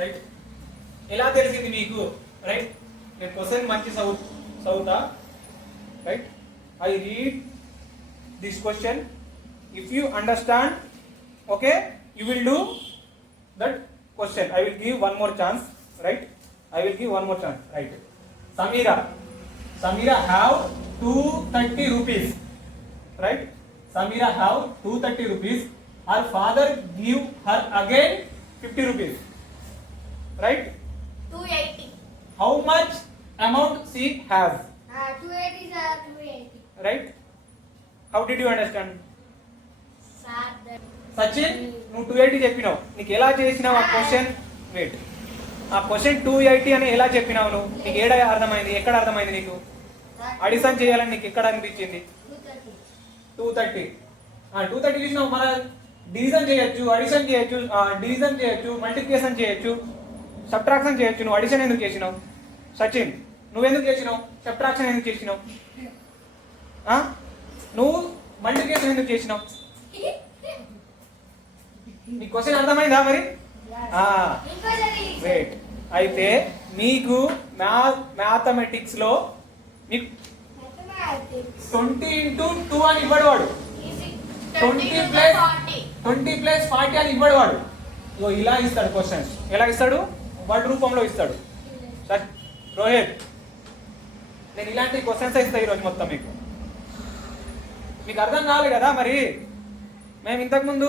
Right. ఎలా తెలిసింది మీకు? రైట్, నేను క్వశ్చన్ మంచి చదువుతా. Right, I read this question. If you understand, okay, you will do that question. I will give one more chance. Right, I will give one more chance. Right, Samira have 230 rupees. Right, Samira have 230 rupees. Her father give her again 50 rupees. Right, 280. how much amount she has? 280 is 280. Right, how did you understand? Sir, Sachin, నువ్వు 280 చెప్పినావు. నీకు ఎలా చేసినావు ఆ question? Wait, ఆ question 280 అని ఎలా చెప్పినావు నువ్వు? నీకు ఏడ అర్థమైంది? ఎక్కడ అర్థమైంది నీకు? అడిషన్ చేయాలని నీకు ఎక్కడ అనిపించింది? 230. 230 చూసినావు. మన డివిజన్ చేయొచ్చు, అడిషన్ చేయొచ్చు, డివిజన్ చేయొచ్చు, మల్టిప్లికేషన్ చేయొచ్చు, సబ్ట్రాక్షన్ చేయొచ్చు. నువ్వు అడిషన్ ఎందుకు చేసినావు? సచిన్, నువ్వెందుకు చేసినావు? సబ్ట్రాక్షన్ ఎందుకు చేసినావు? నువ్వు మల్టిప్లికేషన్ ఎందుకు చేసినావు? మీ క్వశ్చన్ అర్థమైందా మరి? వెయిట్, అయితే మీకు మ్యాథమెటిక్స్ లో మీకు 20 into 2 అని ఇవ్వడు వాడు. 20 plus 40 అని ఇవ్వడు వాడు. ఇలా ఇస్తాడు క్వశ్చన్స్. ఎలా ఇస్తాడు? వర్డ్ రూపంలో ఇస్తాడు. రోహిత్, నేను ఇలాంటి క్వశ్చన్స్ ఇస్తాను ఈరోజు మొత్తం. మీకు అర్థం కావాలి కదా మరి? మేము ఇంతకుముందు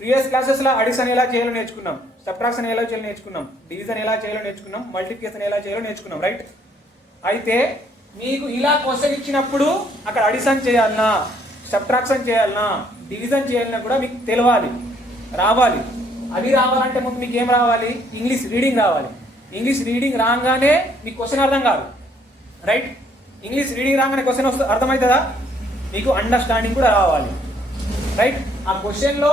ప్రీవియస్ క్లాసెస్లో అడిషన్ ఎలా చేయాలో నేర్చుకున్నాం, సబ్ట్రాక్షన్ ఎలా చేయాలో నేర్చుకున్నాం, డివిజన్ ఎలా చేయాలో నేర్చుకున్నాం, మల్టిప్లికేషన్ ఎలా చేయాలో నేర్చుకున్నాం. రైట్, అయితే మీకు ఇలా క్వశ్చన్ ఇచ్చినప్పుడు అక్కడ అడిషన్ చేయాలన్నా, సబ్ట్రాక్షన్ చేయాలన్నా, డివిజన్ చేయాలన్నా కూడా మీకు తెలియాలి, రావాలి. అది రావాలంటే ముందు మీకు ఏం రావాలి? ఇంగ్లీష్ రీడింగ్ రావాలి. ఇంగ్లీష్ రీడింగ్ రాగానే మీకు క్వశ్చన్ అర్థం కాదు. రైట్, ఇంగ్లీష్ రీడింగ్ రాగానే క్వశ్చన్ అర్థమవుతుందా? మీకు అండర్స్టాండింగ్ కూడా రావాలి. రైట్, ఆ క్వశ్చన్లో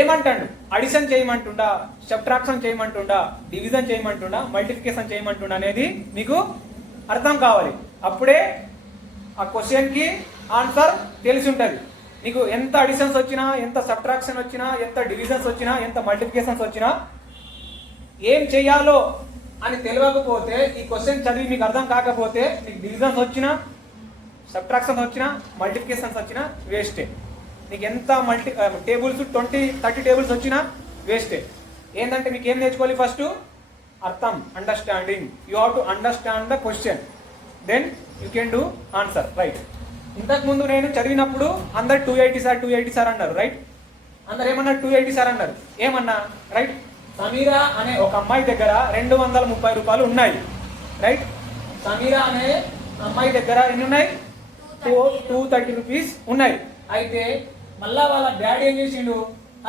ఏమంటాడు? అడిషన్ చేయమంటుండా, సబ్ట్రాక్షన్ చేయమంటుండా, డివిజన్ చేయమంటుండా, మల్టిప్లికేషన్ చేయమంటుండా అనేది మీకు అర్థం కావాలి. అప్పుడే ఆ క్వశ్చన్కి ఆన్సర్ తెలిసి ఉంటుంది. నీకు ఎంత అడిషన్స్ వచ్చినా, ఎంత సబ్ట్రాక్షన్ వచ్చినా, ఎంత డివిజన్స్ వచ్చినా, ఎంత మల్టిప్లికేషన్స్ వచ్చినా, ఏం చేయాలో అని తెలియకపోతే, ఈ క్వశ్చన్ చదివి మీకు అర్థం కాకపోతే, మీకు డివిజన్స్ వచ్చినా, సబ్ట్రాక్షన్ వచ్చినా, మల్టిప్లికేషన్స్ వచ్చినా వేస్టే. నీకు ఎంత టేబుల్స్ 20-30 టేబుల్స్ వచ్చినా వేస్టే. ఏంటంటే మీకు ఏం నేర్చుకోవాలి? ఫస్ట్ అర్థం, understanding. You have to understand the question, then you can do answer. Right, ఇంతకుముందు నేను చదివినప్పుడు అందరు 280 సార్ అన్నారు. రైట్, అందరు ఏమన్నారు? 280 సార్ అన్నారు. ఏమన్నా? రైట్, సమీరా అనే ఒక అమ్మాయి దగ్గర 230 రూపాయలు ఉన్నాయి. రైట్, సమీరా అనే అమ్మాయి దగ్గర ఎన్ని ఉన్నాయి? 230 రూపీస్ ఉన్నాయి. అయితే మళ్ళా వాళ్ళ డాడీ ఏం చేసిండు?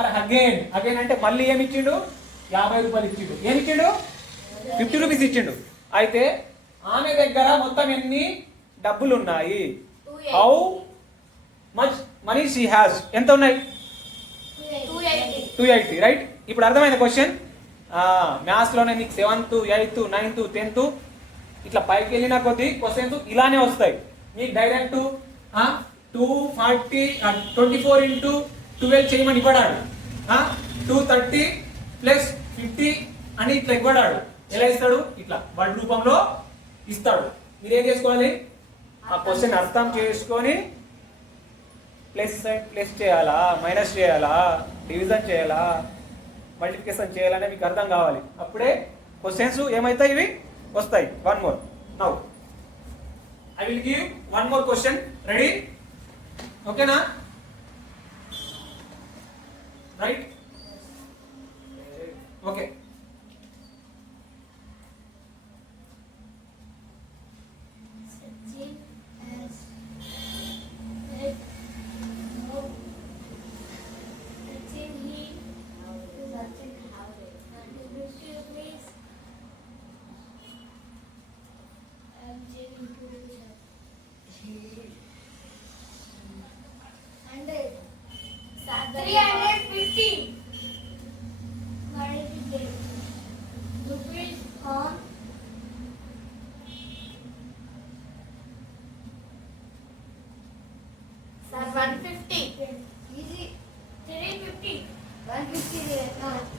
అగైన్ అంటే మళ్ళీ ఏమి ఇచ్చిండు? 50 రూపాయలు ఇచ్చిండు. ఏమి ఇచ్చిండు? 50 రూపీస్ ఇచ్చిండు. అయితే ఆమె దగ్గర మొత్తం ఎన్ని డబ్బులు ఉన్నాయి? How much money she has? ఎంత ఉన్నాయి? 280. రైట్, ఇప్పుడు అర్థమైంది క్వశ్చన్. మ్యాథ్స్లోనే నీకు 7th, 8th, 9th, 10th ఇట్లా పైకి వెళ్ళిన కొద్దీ క్వశ్చన్స్ ఇలానే వస్తాయి. మీకు డైరెక్ట్ 24 into 12 చేయమని ఇవ్వడాడు. 230 + 50 అని ఇట్లా ఇవ్వడాడు. ఎలా ఇస్తాడు? ఇట్లా వర్డ్ రూపంలో ఇస్తాడు. మీరేం చేసుకోవాలి? ఆ క్వశ్చన్ అర్థం చేసుకొని ప్లస్ చేయాలా, మైనస్ చేయాలా, డివిజన్ చేయాలా, మల్టిప్లికేషన్ చేయాలనే మీకు అర్థం కావాలి. అప్పుడే క్వశ్చన్స్ ఏమవుతాయి? ఇవి వస్తాయి. One more. Now I will give one more question. Ready? ఓకేనా? Right, okay. Sir, 150. Easy. 350. 150.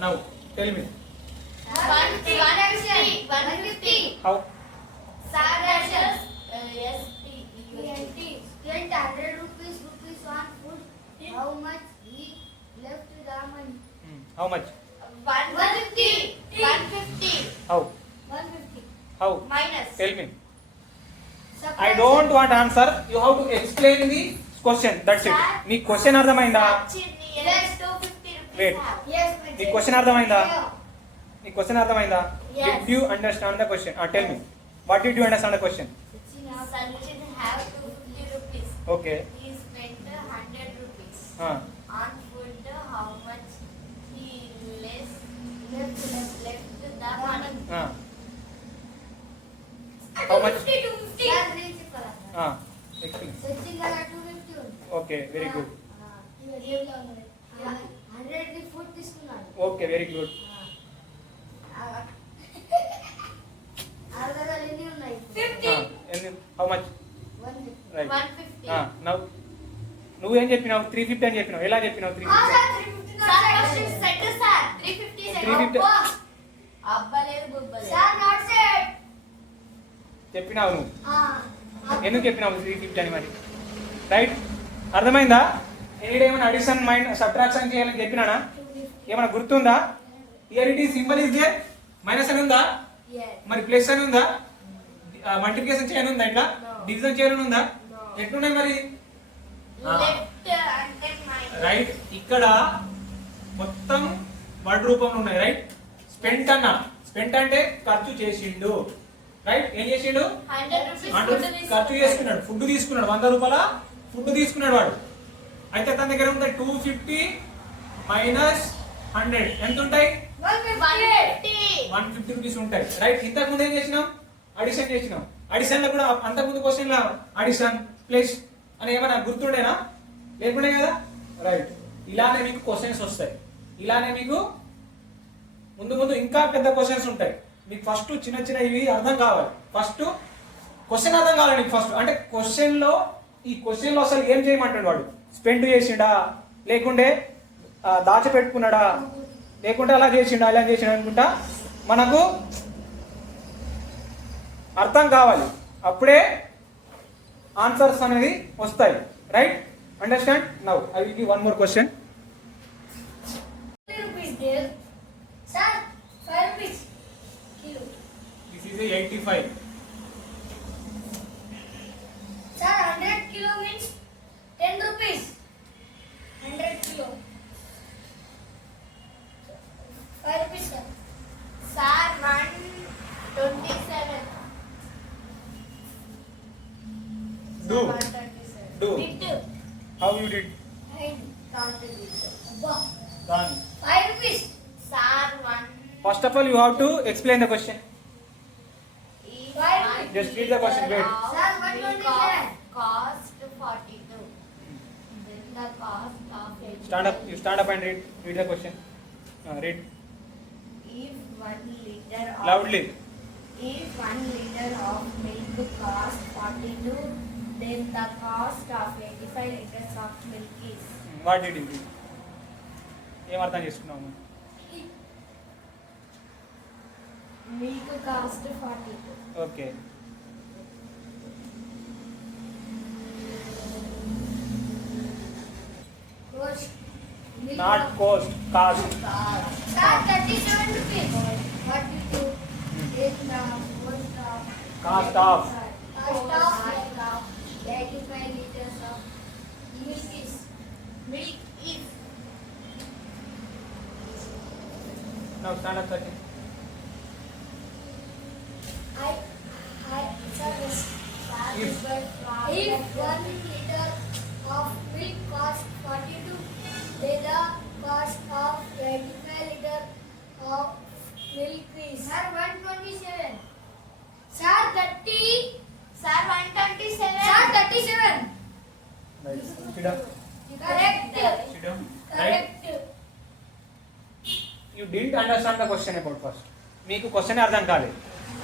Now tell me 150. how. Sir, dashes spent 100 rupees on food. How much he left the money? How much? 150. How? 150. How? Minus. Tell me. I don't want answer. You have to explain the question. That's it. Me question అర్థమైందా? Yes, 250 rupees. Wait. Yes, మీ question అర్థమైందా? Yeah. మీ question అర్థమైందా? Yes. Did you understand the question? Tell me. What did you understand the question? Sachin have 250 rupees. Okay. He spent 100 rupees Uh, on food. How much he left the money? How much? 250. Explain. Sachin got 250 ఉంది. Okay, very good. 100 food తీసుకున్నాడు. Okay, very good. ఆరుగడలు ఎన్ని ఉన్నాయి? How much? 150. Right. 150. Now నువ్వేం చెప్పినావు? 350 అని చెప్పినావు. ఎలా చెప్పినావు 350? Sir 350 set sir 350 set 350. అబ్బలేదు బుబ్బలేదు సార్ నాట్ సెట్ చెప్పినావు నువ్వు. ఎందుకు చెప్పినావు 350 అని మరి? రైట్, అర్థమైందా? ఏమైనా అడిషన్ మైండ్ సబ్ట్రాక్షన్ చేయాలని చెప్పినానా? ఏమైనా గుర్తుందా? Here it is symbol is there. Minus అని ఉందా? మరి ప్లస్ అని ఉందా? మల్టిప్లికేషన్ చేయని ఉందా? ఇట్లా డివిజన్ చేయని ఉందా? ఎట్లున్నాయి మరి? లెఫ్ట్ అంటే మైనస్ రైట్, ఇక్కడ మొత్తం వర్డ్ రూపంలో ఉన్నాయి. రైట్, స్పెంట్ అన్న. స్పెంట్ అంటే ఖర్చు చేసిండు. రైట్, ఏం చేసిండు? 100 రూపీస్ ఖర్చు చేసుకున్నాడు. ఫుడ్ తీసుకున్నాడు. 100 రూపాయల ఫుడ్ తీసుకున్నాడు వాడు. అయితే తన దగ్గర ఉంటాయి 250 మైనస్ 100 ఎంత ఉంటాయి? 150 రూపీస్ ఉంటాయి. రైట్, ఇంతకు ముందు ఏం చేసినాం? అడిషన్ చేసినాం. అడిషన్ లో కూడా అంతకుముందు క్వశ్చన్ లో అడిషన్ ప్లస్ అని ఏమైనా గుర్తుండేనా? లేకుండే కదా. రైట్, ఇలానే మీకు క్వశ్చన్స్ వస్తాయి. ఇలానే మీకు ముందు ముందు ఇంకా పెద్ద క్వశ్చన్స్ ఉంటాయి. మీకు ఫస్ట్ చిన్న చిన్న ఇవి అర్థం కావాలి. ఫస్ట్ క్వశ్చన్ అర్థం కావాలి నీకు. ఫస్ట్ అంటే ఈ క్వశ్చన్ లో అసలు ఏం చేయమంటాడు వాడు? స్పెండ్ చేసిండా, లేకుంటే దాచిపెట్టుకున్నాడా, లేకుంటే అలా చేసిండా ఇలా చేసిండా అనుకుంటా మనకు అర్థం కావాలి. అప్పుడే ఆన్సర్స్ అనేది వస్తాయి. Right, understand? Now I will give one more question. Sir, 5 rupees kilo. This is a 85. Sir, 100 kilo means 10 rupees. 100 kilo. 5 rupees, sir. Sir, 127. Do. 127. Do. Did. How you did? I counted it. Abba. Done. 5 rupees. Sir, 1. First of all, you have to explain the question. Just read the question. Wait. Sir, 127. Cost 42. Then the cost of it. Stand up. You stand up and read. Read the question. Read If 1 liter of loudly. If 1 liter of milk cost 42, then the cost of 85 liters of milk is. What did you do? ఏం అర్థం చేసుకున్నాము? Milk cost 42. Okay. Cost. Not cost, cost. Sir, 37 rupees. 42. Is the cost of. Cost of. Cost of 85 liters of milk is. Milk is. Now stand up, Sachin. If 1 liter of milk costs 42, then the cost of 25 liter of milk is. Sir, 127. Sir, 30. Sir, 127. Sir, 37. Right. Sit down. Correct. Sit down. Right. Correct. You didn't understand the question about first. మీకు question అర్థం కాలేదు.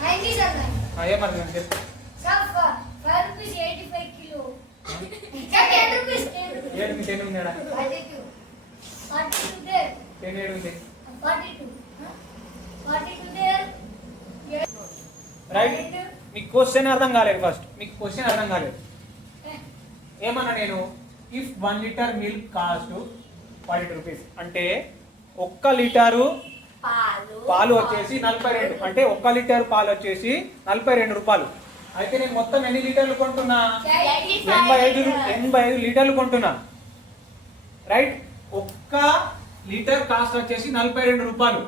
97. ఏం అర్థం చెప్పు. Sir, 5 rupees 85 kilo. Sir, 10 rupees. 10 rupees. ఏడు మీ 10 ఉందా? 42. 42 there. 10 ఏడు ఉంది. 42. 42 there. రైట్ మీకు క్వశ్చన్ అర్థం కాలేదు. ఫస్ట్ మీకు క్వశ్చన్ అర్థం కాలేదు. ఏమన్నా నేను if 1 litre milk cost 42 rupees అంటే 1 లీటరు పాలు వచ్చేసి 42 అంటే 1 లీటర్ పాలు వచ్చేసి 42 రూపాయలు. అయితే నేను మొత్తం ఎన్ని లీటర్లు కొంటున్నా? 85 లీటర్లు కొంటున్నా. రైట్ 1 లీటర్ కాస్ట్ వచ్చేసి 42 రూపాయలు.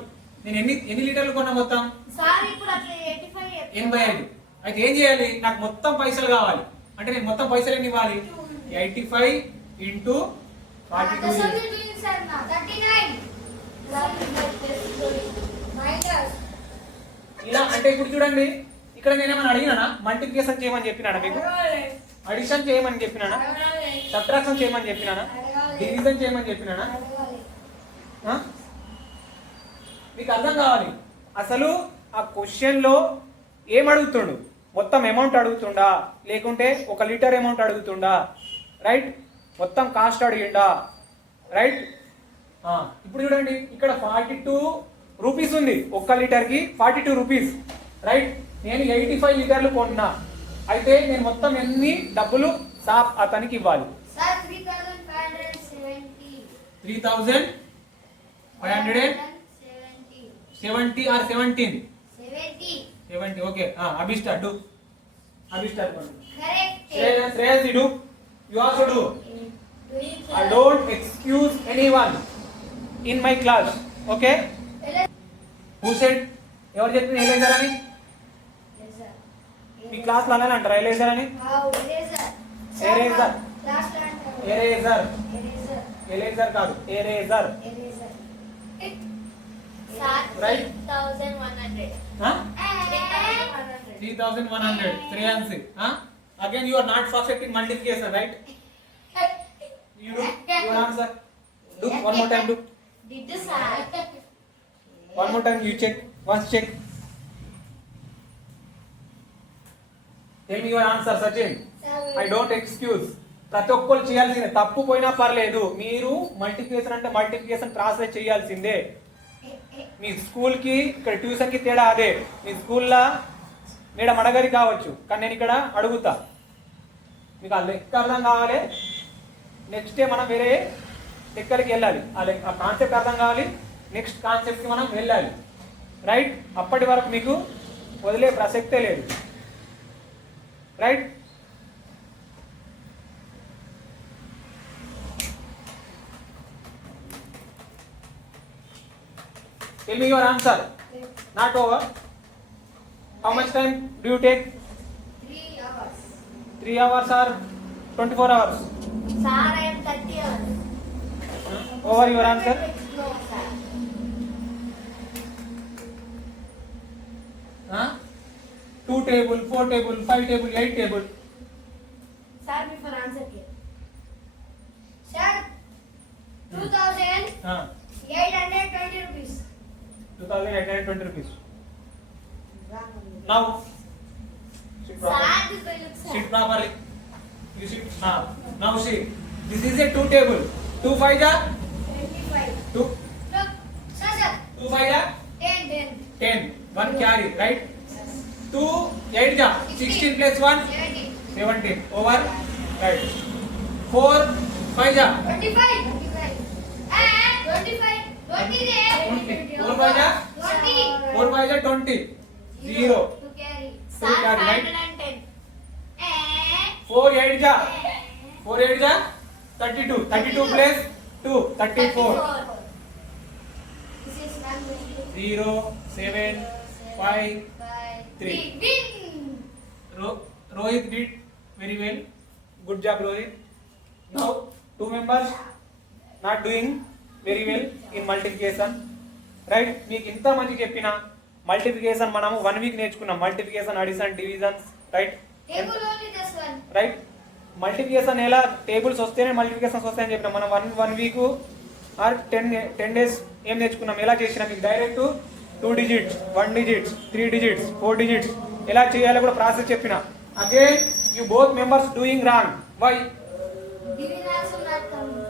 నేను ఎన్ని లీటర్లు కొన్నా మొత్తం? సార్ ఇప్పుడు అట్లా 85. అయితే ఏం చేయాలి? నాకు మొత్తం పైసలు కావాలి. అంటే నేను మొత్తం పైసలు ఎన్ని ఇవ్వాలి? 85 ఇంటూ 42. సార్ 39 ఇలా అంటే ఇప్పుడు చూడండి, ఇక్కడ నేనేమన్నా అడిగినానా? మల్టిప్లికేషన్ చేయమని చెప్పినానా? మీకు అడిషన్ చేయమని చెప్పినానా? సబ్ట్రాక్షన్ చేయమని చెప్పినానా? డివిజన్ చేయమని చెప్పినానా? మీకు అర్థం కావాలి అసలు ఆ క్వశ్చన్లో ఏం అడుగుతుండు? మొత్తం అమౌంట్ అడుగుతుండా లేకుంటే 1 లీటర్ అమౌంట్ అడుగుతుండా? రైట్ మొత్తం కాస్ట్ అడిగిండా? రైట్ ఇప్పుడు చూడండి, ఇక్కడ 42 రూపీస్ ఉంది. 1 లీటర్కి 42 రూపీస్. రైట్ నేను 85 లీటర్లు కొన్నా. అయితే నేను మొత్తం ఎన్ని డబ్బులు సాప్ అతనికి ఇవ్వాలి? Sir 3570. 3570 or 17? 70. Okay. Abhishta, do. Abhishta, correct. Shreyas, you do. You also do. I don't excuse anyone in my class. Okay? Who said? ఎవరు చెప్పింది ఎరేజర్ అని? మీ క్లాస్ లో అలానే అంటారా ఎరేజర్ అని? ఎరేజర్ ఎరేజర్ ఎరేజర్ కాదు eraser. Right 3100. 3100. Shreyansi. Again you are not perfect in multiplication, right? You do your answer. Do one more time. Do Did you sir? one more time. You check. Once check. Tell me your answer, Sachin. I don't excuse. ప్రతి ఒక్కరు చేయాల్సిందే. తప్పు పోయినా పర్లేదు. మీరు multiplication అంటే multiplication process చేయాల్సిందే. మీ స్కూల్కి ఇక్కడ ట్యూషన్కి తేడా అదే. మీ స్కూల్లో మేడం అడగరి కావచ్చు, కానీ నేను ఇక్కడ అడుగుతా. మీకు ఆ లెక్క అర్థం కావాలి. నెక్స్ట్ డే మనం వేరే లెక్కలకి వెళ్ళాలి. ఆ కాన్సెప్ట్ అర్థం కావాలి. నెక్స్ట్ కాన్సెప్ట్కి మనం వెళ్ళాలి. రైట్ అప్పటి వరకు మీకు వదిలే ప్రసక్తే లేదు. Right tell me your answer. Not over. How much time do you take? 3 hours. 3 hours or 24 hours? Sir, I am 30 hours. Over your answer? No, sir. 2 table, 4 table, 5 table, 8 table. Sir, before answer here. Sir, 2,820 rupees. 2,820 rupees. Now, sit properly. Sit properly. You sit. Now see. This is a 2 table. 2 5 ja? 25. 2. Look, sir. 2 5 ja? 10. 10. 1 carry, right? 2 8 ja? 16 plus 1? 17. Over. Right. 4 5 ja? 25. And 25. 20 there. 4 5 ja? 20. 4 5 ja? 20. 0. To carry. To carry, right? 510. And 4 8 ja? 4 8 ja? 32. 32 plus 2. 34. This is 0 7 5 3. Win. Rohit did very well. Good job, Rohit. Now 2 members not doing very well in multiplication. Right? మీకు ఇంత మంచి చెప్పిన multiplication మనము 1 week నేర్చుకున్నాం. Multiplication, addition, divisions. Right Table only this one. Right multiplication ఎలా tables వస్తేనే multiplications వస్తాయని చెప్పినాం. మనం 1 వీక్ ఆర్ 10 డేస్ ఏం నేర్చుకున్నాం, ఎలా చేసినాం. మీకు direct 2 digits, 1 digits, 3 digits, 4 digits ఎలా చేయాలో కూడా ప్రాసెస్ చెప్పిన. Again you both members doing wrong. Why? Division also not coming.